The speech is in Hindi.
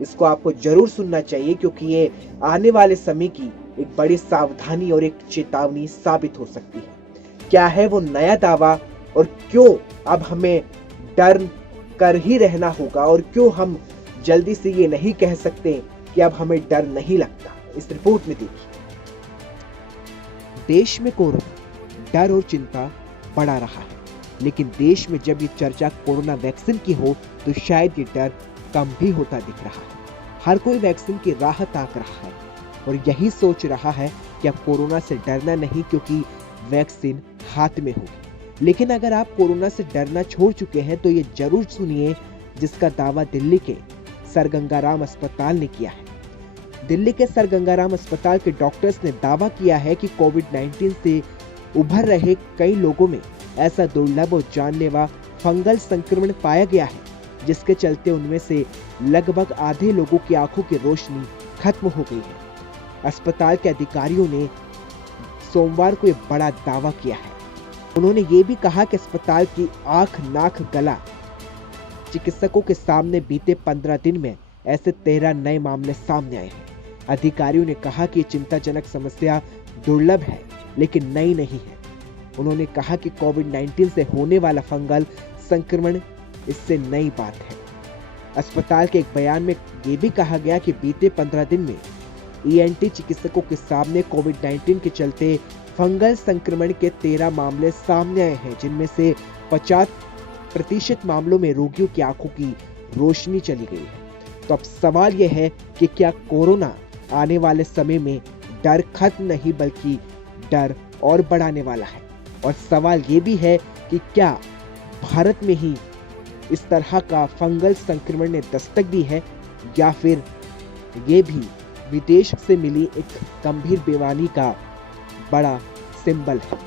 इसको आपको जरूर सुनना चाहिए, क्योंकि ये आने वाले समय की एक बड़ी सावधानी और एक चेतावनी साबित हो सकती है। क्या है वो नया दावा और क्यों अब हमें डर कर ही रहना होगा, और क्यों हम जल्दी से ये नहीं कह सकते कि अब हमें डर नहीं लगता। इस रिपोर्ट में देखिए। देश में कोरोना डर और चिंता बढ़ा रहा है, लेकिन देश में जब ये चर्चा कोरोना वैक्सीन की हो तो शायद ये डर कम भी होता दिख रहा है। हर कोई वैक्सीन की राह ताक रहा है और यही सोच रहा है कि अब कोरोना से डरना नहीं, क्योंकि वैक्सीन हाथ में होगी। लेकिन अगर आप कोरोना से डरना छोड़ चुके हैं तो ये जरूर सुनिए जिसका दावा दिल्ली के सर गंगाराम अस्पताल ने किया है। दिल्ली के सर गंगाराम अस्पताल के डॉक्टर्स ने दावा किया है कि कोविड-19 से उभर रहे कई लोगों में ऐसा दुर्लभ और जानलेवा फंगल संक्रमण पाया गया है, जिसके चलते उनमें से लगभग आधे लोगों की आंखों की रोशनी खत्म हो गई है। अस्पताल के अधिकारियों ने सोमवार को एक बड़ा दावा किया है। उन्होंने ये भी कहा कि अस्पताल की आंख, नाक, गला चिकित्सकों के सामने बीते 15 दिन में ऐसे 13 नए मामले सामने आए हैं। अधिकारियों ने कहा कि चिंताजनक समस्या दुर्लभ है लेकिन नई नहीं है। उन्होंने कहा कि कोविड-19 से होने वाला फंगल संक्रमण इससे नई बात है। अस्पताल के एक बयान में ये भी कहा गया कि बीते 15 दिन में ईएनटी चिकित्सकों के सामने कोविड-19 के चलते फंगल संक्रमण के 13 मामले सामने आए हैं, जिनमें से 50% मामलों में रोगियों की आंखों की रोशनी चली गई है। तो अब सवाल यह है कि क्या कोरोना आने वाले समय में डर खत्म नहीं बल्कि डर और बढ़ाने वाला है। और सवाल ये भी है कि क्या भारत में ही इस तरह का फंगल संक्रमण ने दस्तक दी है, या फिर ये भी विदेश से मिली एक गंभीर बीमारी का बड़ा सिंबल है।